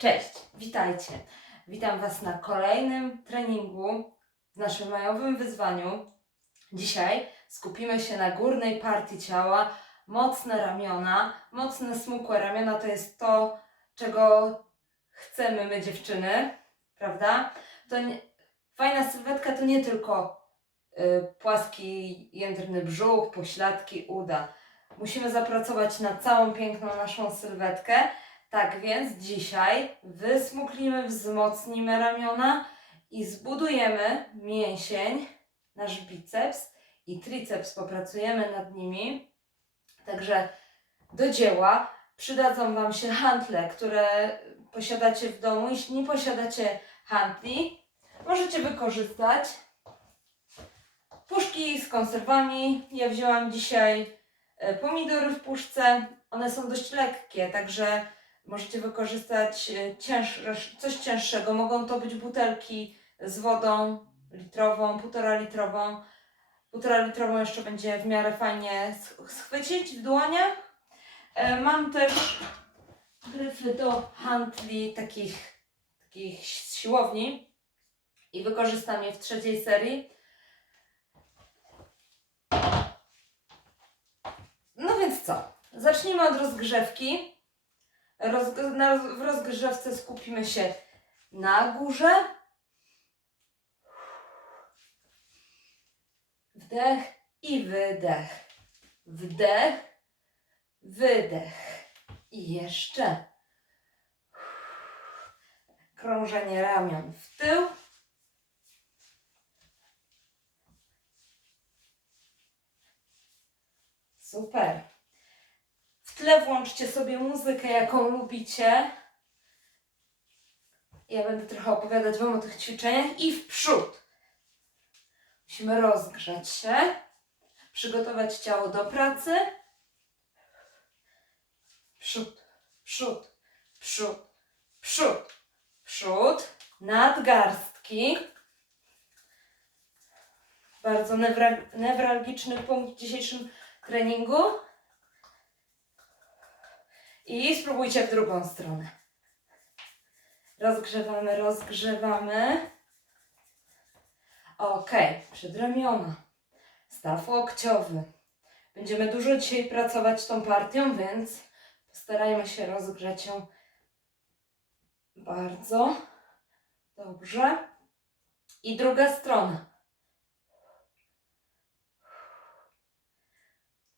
Cześć, witajcie. Witam Was na kolejnym treningu w naszym majowym wyzwaniu. Dzisiaj skupimy się na górnej partii ciała, mocne ramiona. Mocne, smukłe ramiona to jest to, czego chcemy my dziewczyny, prawda? To nie, fajna sylwetka to nie tylko y, płaski, jędrny brzuch, pośladki, uda. Musimy zapracować na całą piękną naszą sylwetkę. Tak więc dzisiaj wysmuklimy, wzmocnimy ramiona i zbudujemy mięsień, nasz biceps i triceps, popracujemy nad nimi. Także do dzieła przydadzą Wam się hantle, które posiadacie w domu. Jeśli nie posiadacie hantli, możecie wykorzystać puszki z konserwami. Ja wzięłam dzisiaj e, pomidory w puszce. One są dość lekkie, także Możecie wykorzystać e, coś cięższego. Mogą to być butelki z wodą litrową, półtora litrową. Półtora litrową jeszcze będzie w miarę fajnie sch- schwycić w dłoniach. E, Mam też gryfy do handli takich, takich z siłowni i wykorzystam je w trzeciej serii. No więc co? Zacznijmy od rozgrzewki. Rozg- na, w rozgrzewce skupimy się na górze. Wdech i wydech. Wdech, wydech. I jeszcze. Krążenie ramion w tył. Super. Tle włączcie sobie muzykę, jaką lubicie. Ja będę trochę opowiadać Wam o tych ćwiczeniach i w przód. Musimy rozgrzać się, przygotować ciało do pracy. Przód, przód, przód, przód, przód, nadgarstki. Bardzo newra- newralgiczny punkt w dzisiejszym treningu. I spróbujcie w drugą stronę. Rozgrzewamy, rozgrzewamy. Ok, przedramiona. Staw łokciowy. Będziemy dużo dzisiaj pracować tą partią, więc postarajmy się rozgrzać ją bardzo dobrze. I druga strona.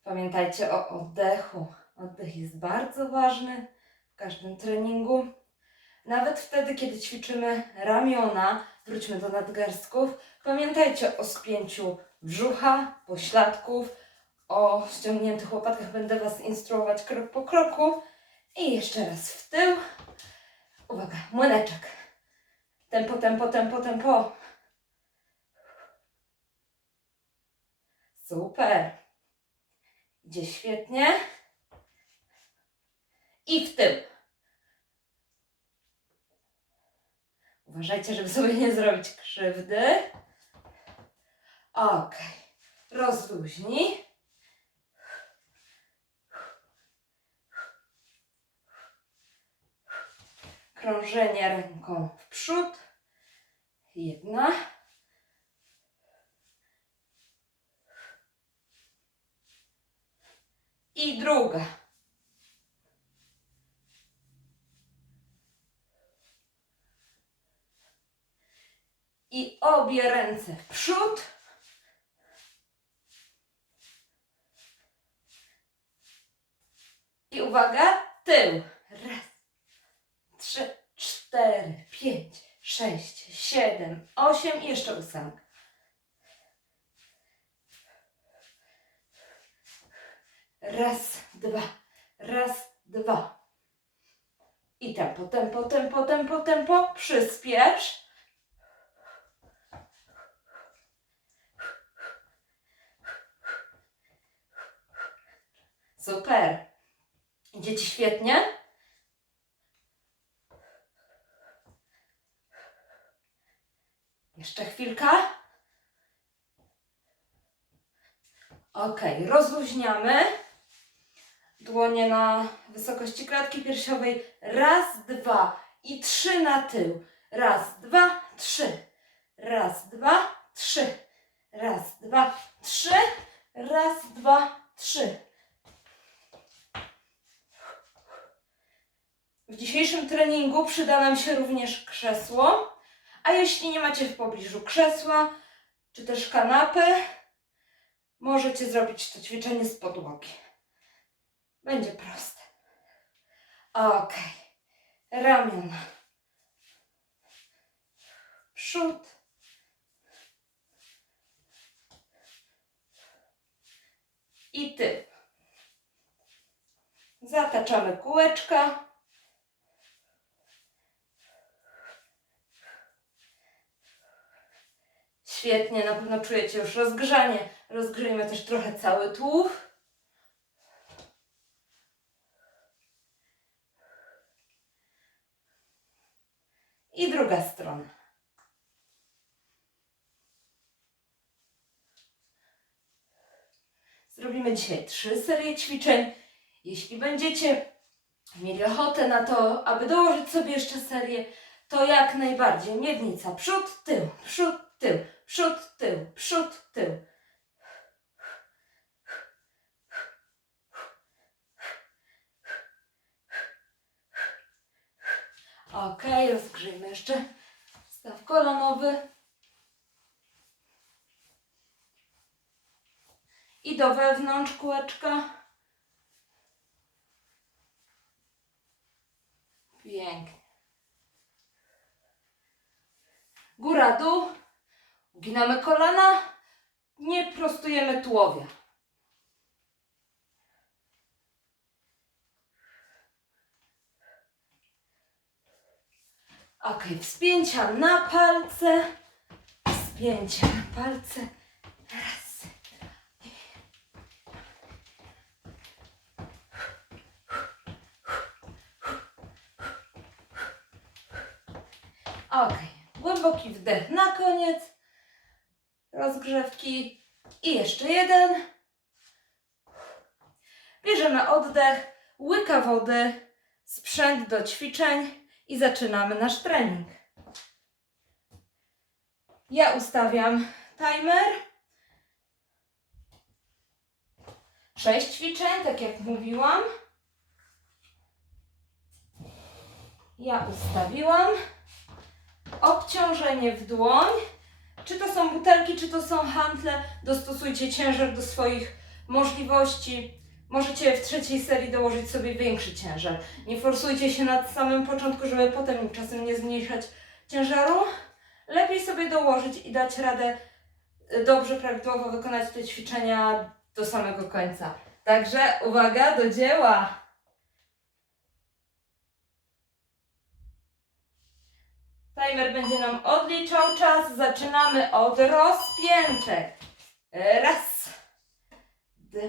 Pamiętajcie o oddechu. Oddech jest bardzo ważny w każdym treningu. Nawet wtedy, kiedy ćwiczymy ramiona, wróćmy do nadgarstków, pamiętajcie o spięciu brzucha, pośladków, o ściągniętych łopatkach. Będę Was instruować krok po kroku. I jeszcze raz w tył. Uwaga, młyneczek. Tempo, tempo, tempo, tempo. Super. Idzie świetnie i w tył. Uważajcie, żeby sobie nie zrobić krzywdy. Ok. Rozluźnij. Krążenie ręką w przód. Jedna. I druga. I obie ręce w przód. I uwaga, tył. Raz, trzy, cztery, pięć, sześć, siedem, osiem i jeszcze ósemka. Raz, dwa, raz, dwa. I tempo, tempo, tempo, tempo, tempo. Przyspiesz. Super. Idzie Ci świetnie? Jeszcze chwilka. Ok, rozluźniamy. Dłonie na wysokości klatki piersiowej. Raz, dwa. i trzy na tył. Raz, dwa, trzy. Raz, dwa, trzy. Raz, dwa, trzy. Raz, dwa, trzy. W dzisiejszym treningu przyda nam się również krzesło, a jeśli nie macie w pobliżu krzesła czy też kanapy, możecie zrobić to ćwiczenie z podłogi. Będzie proste. Ok. Ramiona. Przód. I tył. Zataczamy kółeczka. Świetnie, na pewno czujecie już rozgrzanie. Rozgrzejmy też trochę cały tułów. I druga strona. Zrobimy dzisiaj trzy serie ćwiczeń. Jeśli będziecie mieli ochotę na to, aby dołożyć sobie jeszcze serię, to jak najbardziej. Miednica, przód, tył, przód, tył, przód, tył, przód, tył. Ok, rozgrzejmy jeszcze staw kolanowy. I do wewnątrz kółeczka. Pięknie. Góra, dół. Uginamy kolana. Nie prostujemy tułowia. Ok, wspięcia na palce. Wspięcia na palce. Raz. Ok, głęboki wdech na koniec. Rozgrzewki. I jeszcze jeden. Bierzemy oddech, łyka wody, sprzęt do ćwiczeń i zaczynamy nasz trening. Ja ustawiam timer. Sześć ćwiczeń, tak jak mówiłam. Ja ustawiłam. Obciążenie w dłoń. Czy to są butelki, czy to są hantle, dostosujcie ciężar do swoich możliwości. Możecie w trzeciej serii dołożyć sobie większy ciężar. Nie forsujcie się na samym początku, żeby potem czasem nie zmniejszać ciężaru. Lepiej sobie dołożyć i dać radę y, dobrze, prawidłowo wykonać te ćwiczenia do samego końca. Także uwaga do dzieła! Timer będzie nam odliczał czas. Zaczynamy od rozpiętek. Raz, dwa,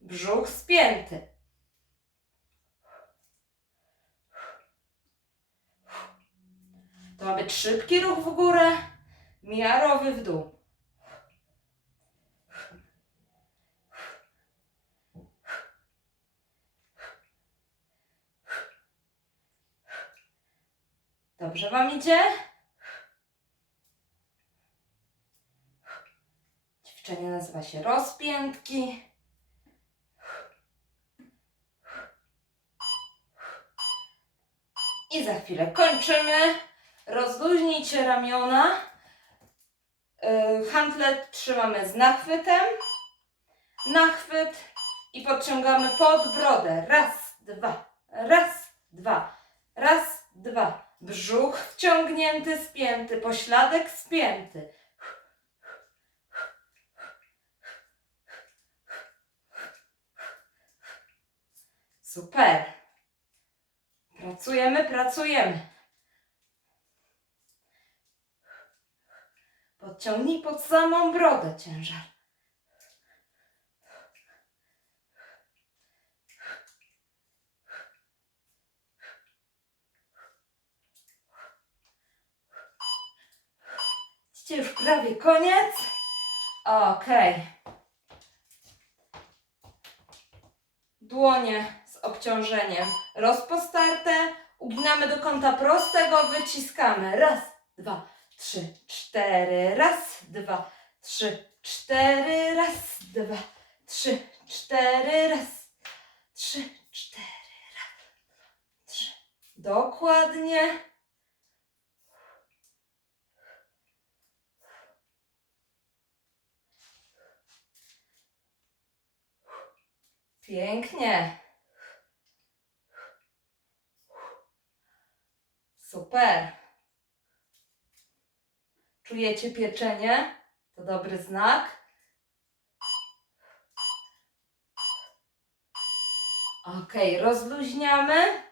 brzuch spięty. To ma być szybki ruch w górę, miarowy w dół. Dobrze Wam idzie? Ćwiczenie nazywa się rozpiętki. I za chwilę kończymy. Rozluźnijcie ramiona. Yy, Handlet trzymamy z nachwytem. Nachwyt i podciągamy pod brodę. Raz, dwa, raz, dwa, raz, dwa. Brzuch wciągnięty, spięty, pośladek spięty. Super. Pracujemy, pracujemy. Podciągnij pod samą brodę ciężar. Widzicie, już prawie koniec. Okej. Dłonie z obciążeniem rozpostarte, Uginamy do kąta prostego, wyciskamy. Raz, dwa, trzy, cztery. Raz, dwa, trzy, cztery. Raz, dwa, trzy, cztery. Raz, trzy, cztery. Raz, trzy. Dokładnie. Pięknie. Super. Czujecie pieczenie? To dobry znak. Ok, rozluźniamy.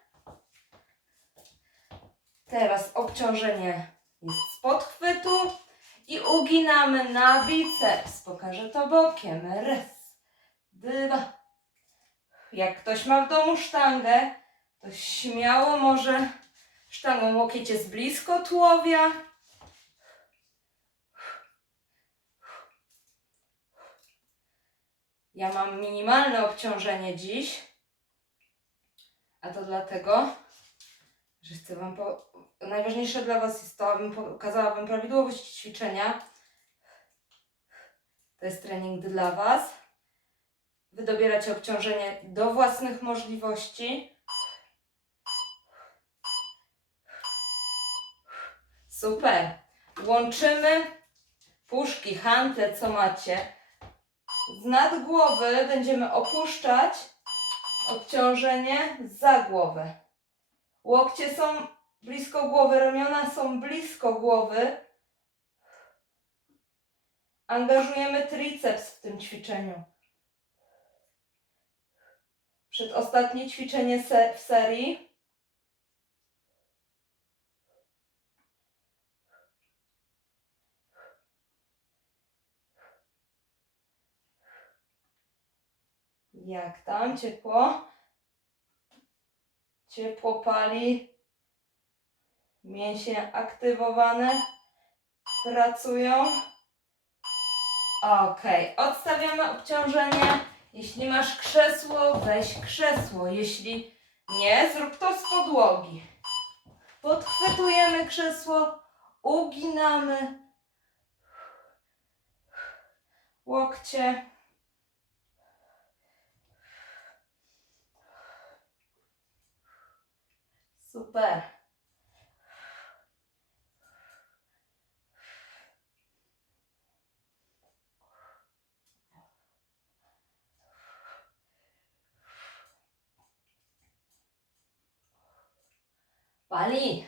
Teraz obciążenie jest z podchwytu i uginamy na biceps. Pokażę to bokiem. Raz, dwa. Jak ktoś ma w domu sztangę, to śmiało może sztangą łokieć jest blisko tułowia. Ja mam minimalne obciążenie dziś, a to dlatego, że chcę Wam po... Najważniejsze dla Was jest to, abym pokazała Wam prawidłowość ćwiczenia. To jest trening dla Was. Wy dobieracie obciążenie do własnych możliwości. Super. Łączymy puszki, hantle, co macie. Z nad głowy będziemy opuszczać obciążenie za głowę. Łokcie są blisko głowy, ramiona są blisko głowy. Angażujemy triceps w tym ćwiczeniu. Przedostatnie ćwiczenie se w serii. Jak tam? Ciepło? Ciepło pali. Mięśnie aktywowane. Pracują. Ok, odstawiamy obciążenie. Jeśli masz krzesło, weź krzesło. Jeśli nie, zrób to z podłogi. Podchwytujemy krzesło, uginamy łokcie. Super. Pali.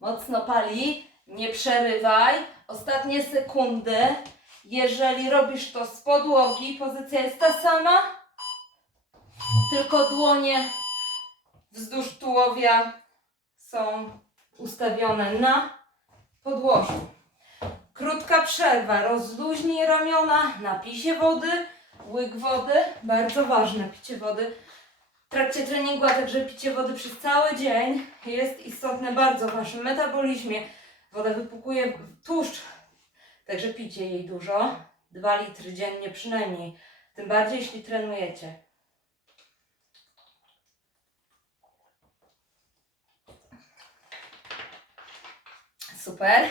Mocno pali. Nie przerywaj. Ostatnie sekundy. Jeżeli robisz to z podłogi, pozycja jest ta sama. Tylko dłonie wzdłuż tułowia są ustawione na podłożu. Krótka przerwa. Rozluźnij ramiona, napij się wody, łyk wody. Bardzo ważne picie wody. Trakcie treningu, a także picie wody przez cały dzień jest istotne bardzo w naszym metabolizmie. Woda wypukuje tłuszcz, także picie jej dużo. 2 litry dziennie przynajmniej. Tym bardziej jeśli trenujecie. Super.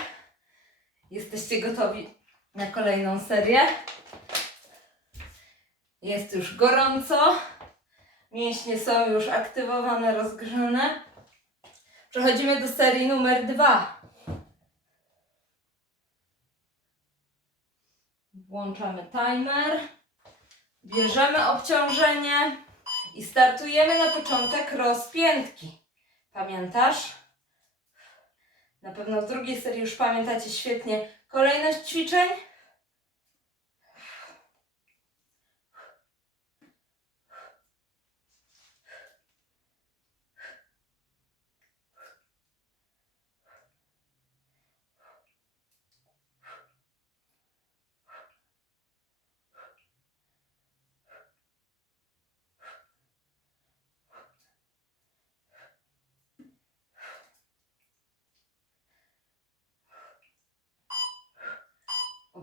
Jesteście gotowi na kolejną serię? Jest już gorąco. Mięśnie są już aktywowane, rozgrzane. Przechodzimy do serii numer dwa. Włączamy timer. Bierzemy obciążenie i startujemy na początek rozpiętki. Pamiętasz? Na pewno w drugiej serii już pamiętacie świetnie kolejność ćwiczeń.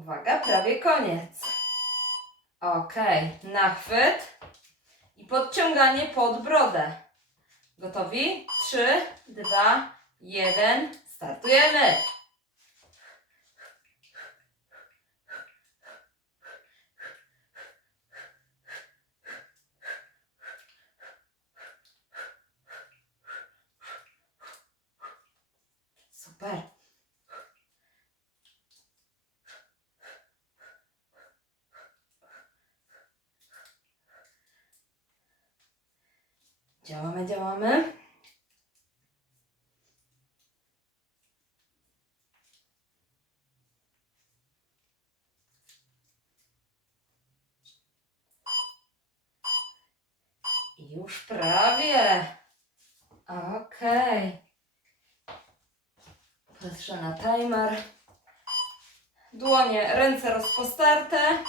Uwaga, prawie koniec. Ok, nachwyt i podciąganie pod brodę. Gotowi? Trzy, dwa, jeden. Startujemy! Super. Działamy, działamy. Już prawie. Okej. Patrzę na timer. Dłonie, ręce rozpostarte.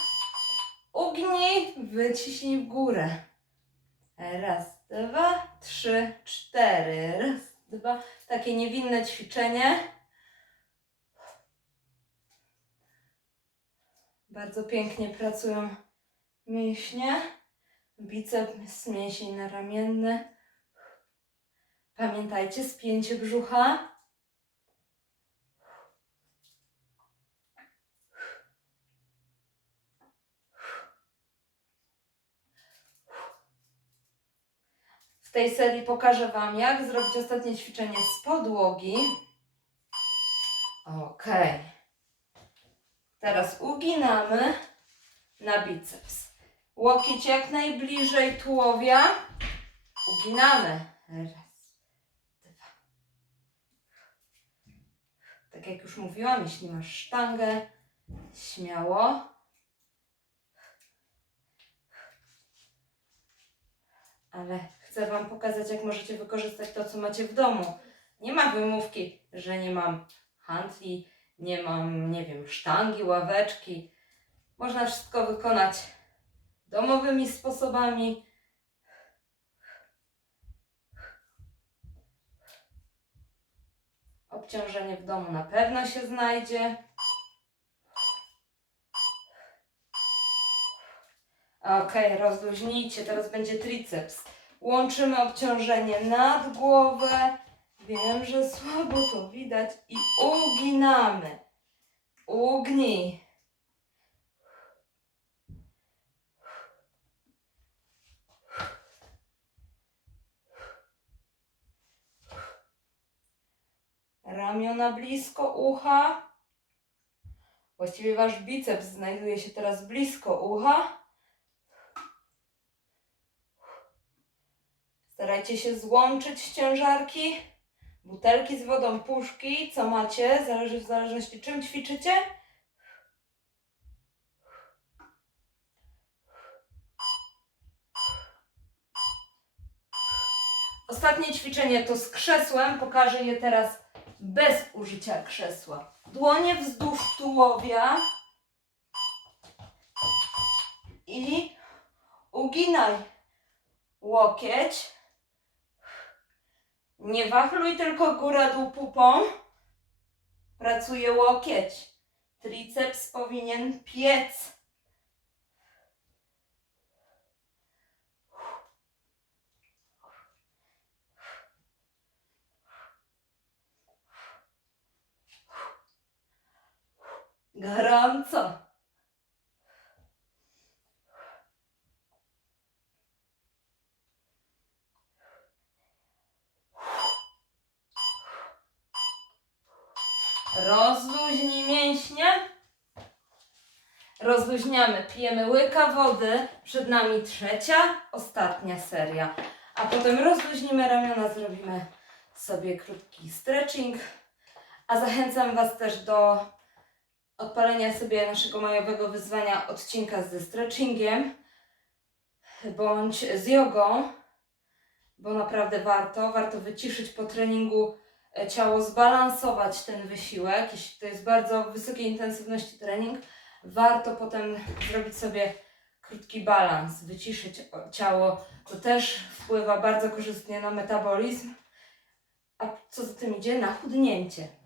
Ugnij, wyciśnij w górę. Raz, dwa, trzy, cztery. Raz, dwa. Takie niewinne ćwiczenie. Bardzo pięknie pracują mięśnie. Biceps, mięsień naramienny. Pamiętajcie, spięcie brzucha. Tej serii pokażę Wam, jak zrobić ostatnie ćwiczenie z podłogi. Ok. Teraz uginamy na biceps. Łokieć jak najbliżej tułowia. Uginamy. Raz, dwa. Tak jak już mówiłam, jeśli masz sztangę, śmiało. Ale chcę Wam pokazać, jak możecie wykorzystać to, co macie w domu. Nie ma wymówki, że nie mam handli, nie mam, nie wiem, sztangi, ławeczki. Można wszystko wykonać domowymi sposobami. Obciążenie w domu na pewno się znajdzie. Ok, rozluźnijcie, teraz będzie triceps. Łączymy obciążenie nad głowę. Wiem, że słabo to widać i uginamy. Ugnij. Ramiona blisko ucha. Właściwie wasz biceps znajduje się teraz blisko ucha. Starajcie się złączyć ciężarki, butelki z wodą, puszki, co macie, zależy w zależności czym ćwiczycie. Ostatnie ćwiczenie to z krzesłem. Pokażę je teraz bez użycia krzesła. Dłonie wzdłuż tułowia i uginaj łokieć. Nie wachluj tylko góra-dół pupą. Pracuje łokieć. Triceps powinien piec. Gorąco. Rozluźnij mięśnie. Rozluźniamy, pijemy łyka wody. Przed nami trzecia, ostatnia seria. A potem rozluźnimy ramiona, zrobimy sobie krótki stretching. A zachęcam Was też do odpalenia sobie naszego majowego wyzwania odcinka ze stretchingiem bądź z jogą, bo naprawdę warto. Warto wyciszyć po treningu ciało, zbalansować ten wysiłek. Jeśli to jest bardzo wysokiej intensywności trening, warto potem zrobić sobie krótki balans, wyciszyć ciało. To też wpływa bardzo korzystnie na metabolizm, a co za tym idzie, na chudnięcie.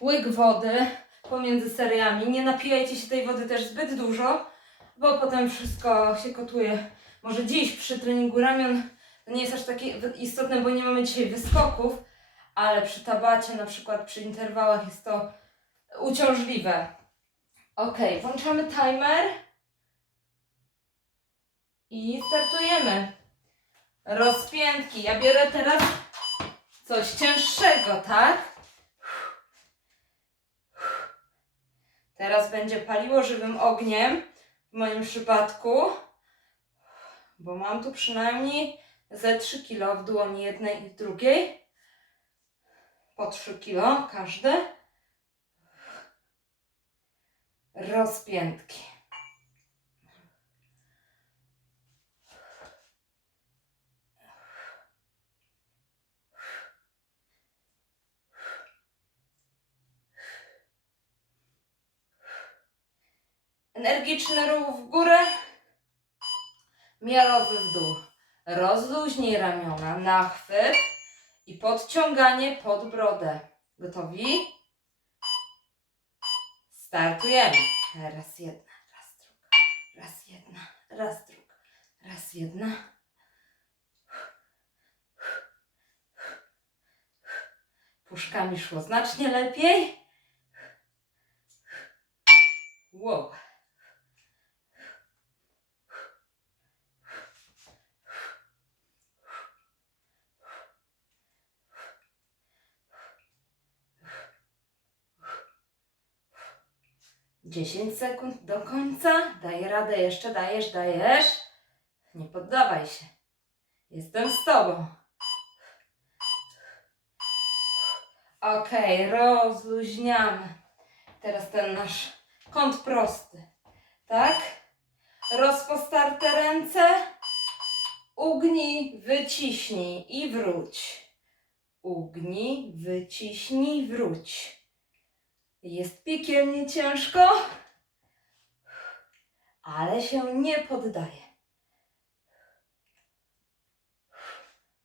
łyk wody pomiędzy seriami. Nie napijajcie się tej wody też zbyt dużo, bo potem wszystko się kotuje może dziś przy treningu ramion to nie jest aż takie istotne, bo nie mamy dzisiaj wyskoków, ale przy tabacie, na przykład przy interwałach jest to uciążliwe. Ok, włączamy timer i startujemy. Rozpiętki. Ja biorę teraz coś cięższego, tak? Teraz będzie paliło żywym ogniem w moim przypadku, bo mam tu przynajmniej ze 3 kg w dłoni jednej i drugiej. Po 3 kg każde. Rozpiętki. Energiczny ruch w górę, miarowy w dół. Rozluźnij ramiona, nachwyt i podciąganie pod brodę. Gotowi? Startujemy. Raz jedna, raz druga, raz jedna, raz druga, raz jedna. Puszkami szło znacznie lepiej. Wow. Dziesięć sekund do końca. Daję radę, jeszcze dajesz, dajesz. Nie poddawaj się. Jestem z tobą. Okej, rozluźniamy. Teraz ten nasz kąt prosty. Tak? Rozpostarte ręce. Ugnij, wyciśnij i wróć. Ugnij, wyciśnij, wróć. Jest piekielnie ciężko, ale się nie poddaję.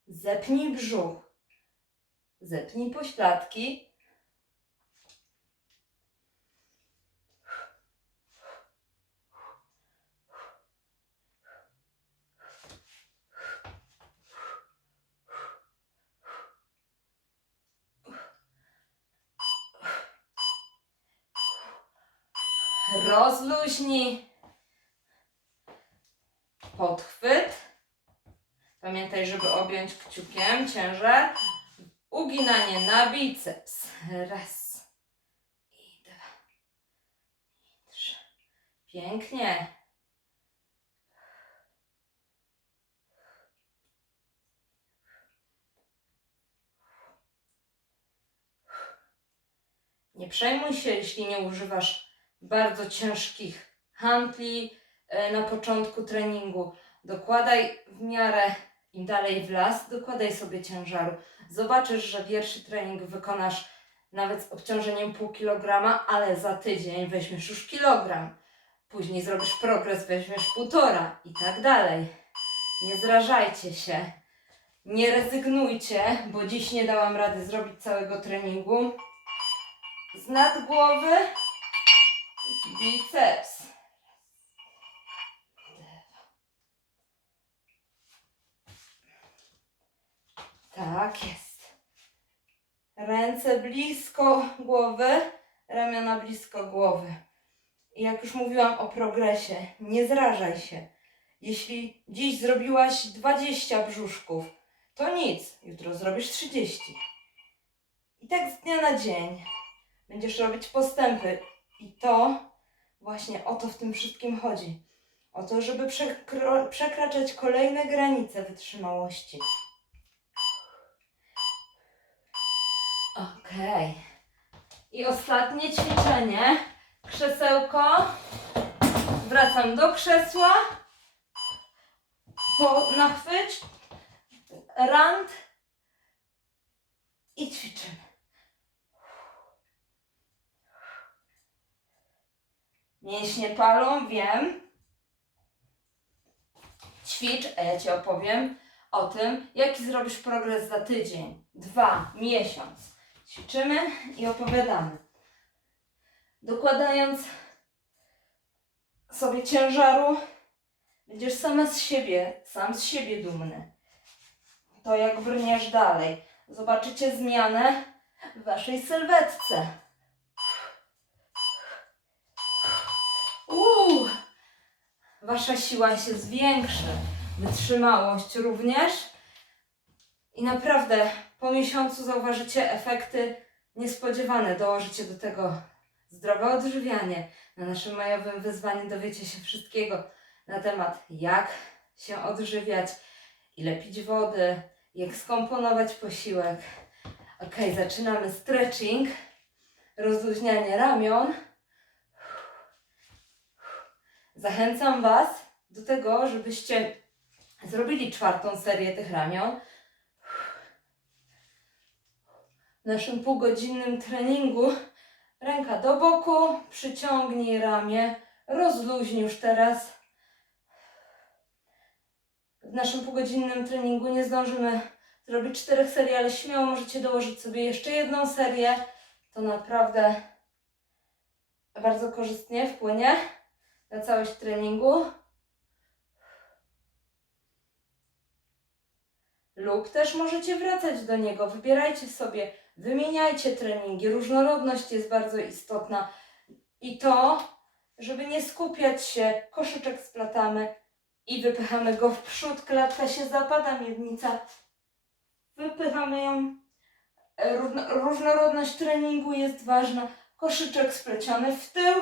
Zepnij brzuch. Zepnij pośladki. Rozluźnij podchwyt. Pamiętaj, żeby objąć kciukiem ciężar. Uginanie na biceps. Raz. I dwa. I trzy. Pięknie. Nie przejmuj się, jeśli nie używasz bardzo ciężkich handli e, na początku treningu. Dokładaj w miarę im dalej w las, dokładaj sobie ciężaru. Zobaczysz, że pierwszy trening wykonasz nawet z obciążeniem pół kilograma, ale za tydzień weźmiesz już kilogram. Później zrobisz progres, weźmiesz półtora i tak dalej. Nie zrażajcie się. Nie rezygnujcie, bo dziś nie dałam rady zrobić całego treningu. Z nad głowy biceps. Tak jest. Ręce blisko głowy, ramiona blisko głowy. I jak już mówiłam o progresie, nie zrażaj się. Jeśli dziś zrobiłaś 20 brzuszków, to nic, jutro zrobisz 30. I tak z dnia na dzień będziesz robić postępy. I to właśnie o to w tym wszystkim chodzi. O to, żeby przekraczać kolejne granice wytrzymałości. Okej. I ostatnie ćwiczenie. Krzesełko. Wracam do krzesła. Po nachwyć. Rand. I ćwiczymy. Mięśnie palą, wiem. Ćwicz, a ja Ci opowiem o tym, jaki zrobisz progres za tydzień, dwa, miesiąc. Ćwiczymy i opowiadamy. Dokładając sobie ciężaru, Będziesz sama z siebie, sam z siebie dumny. To jak brniesz dalej, zobaczycie zmianę w waszej sylwetce. Uuu, wasza siła się zwiększy, wytrzymałość również. I naprawdę po miesiącu zauważycie efekty niespodziewane. Dołożycie do tego zdrowe odżywianie. Na naszym majowym wyzwaniu dowiecie się wszystkiego na temat, jak się odżywiać, ile pić wody, jak skomponować posiłek. Ok, zaczynamy stretching, rozluźnianie ramion. Zachęcam Was do tego, żebyście zrobili czwartą serię tych ramion. W naszym półgodzinnym treningu ręka do boku, przyciągnij ramię, rozluźnij już teraz. W naszym półgodzinnym treningu nie zdążymy zrobić czterech serii, ale śmiało możecie dołożyć sobie jeszcze jedną serię. To naprawdę bardzo korzystnie wpłynie na całość treningu. Lub też możecie wracać do niego. Wybierajcie sobie, wymieniajcie treningi. Różnorodność jest bardzo istotna. I to, żeby nie skupiać się, koszyczek splatamy i wypychamy go w przód. Klatka się zapada, miednica. Wypychamy ją. Różnorodność treningu jest ważna. Koszyczek spleciony w tył.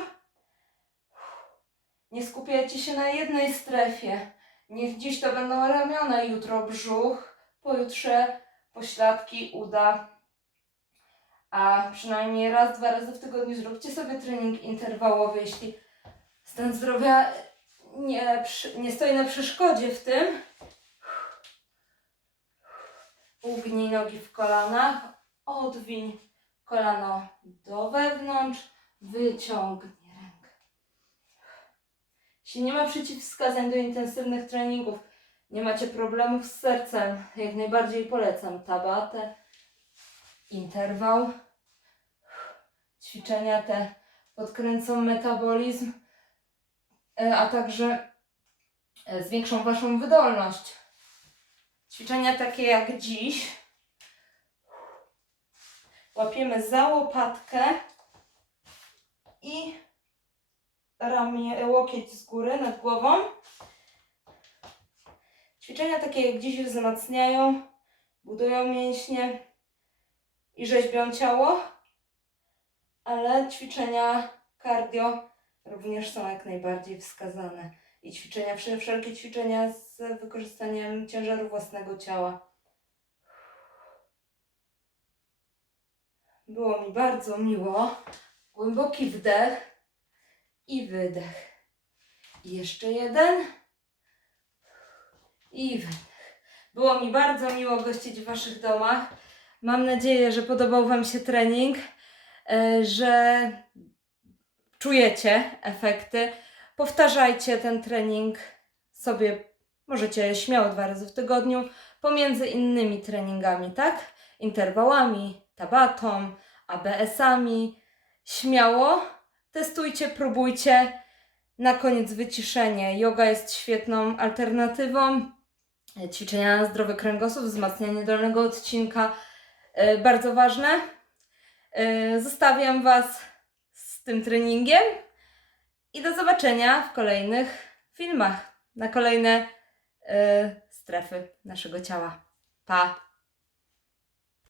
Nie skupiajcie się na jednej strefie. Niech dziś to będą ramiona, jutro brzuch, pojutrze pośladki, uda. A przynajmniej raz, dwa razy w tygodniu zróbcie sobie trening interwałowy, jeśli stan zdrowia nie, nie stoi na przeszkodzie w tym. Ugnij nogi w kolanach, odwiń kolano do wewnątrz, wyciągnij. Jeśli nie ma przeciwwskazań do intensywnych treningów, nie macie problemów z sercem, jak najbardziej polecam tabatę, interwał. Ćwiczenia te podkręcą metabolizm, e, a także e, zwiększą Waszą wydolność. Ćwiczenia takie jak dziś. Łapiemy za łopatkę i ramię, łokieć z góry nad głową. Ćwiczenia takie jak dziś wzmacniają, budują mięśnie i rzeźbią ciało, ale ćwiczenia cardio również są jak najbardziej wskazane. I ćwiczenia, wszel- wszelkie ćwiczenia z wykorzystaniem ciężaru własnego ciała. Było mi bardzo miło. Głęboki wdech i wydech. Jeszcze jeden. I wydech. Było mi bardzo miło gościć w Waszych domach. Mam nadzieję, że podobał Wam się trening, e, że czujecie efekty. Powtarzajcie ten trening sobie, możecie śmiało dwa razy w tygodniu, pomiędzy innymi treningami, tak? Interwałami, tabatą, ABS-ami. Śmiało testujcie, próbujcie. Na koniec wyciszenie. Yoga jest świetną alternatywą. Ćwiczenia na zdrowy kręgosłup, wzmacnianie dolnego odcinka. e, Bardzo ważne. E, Zostawiam Was z tym treningiem i do zobaczenia w kolejnych filmach na kolejne e, strefy naszego ciała. Pa!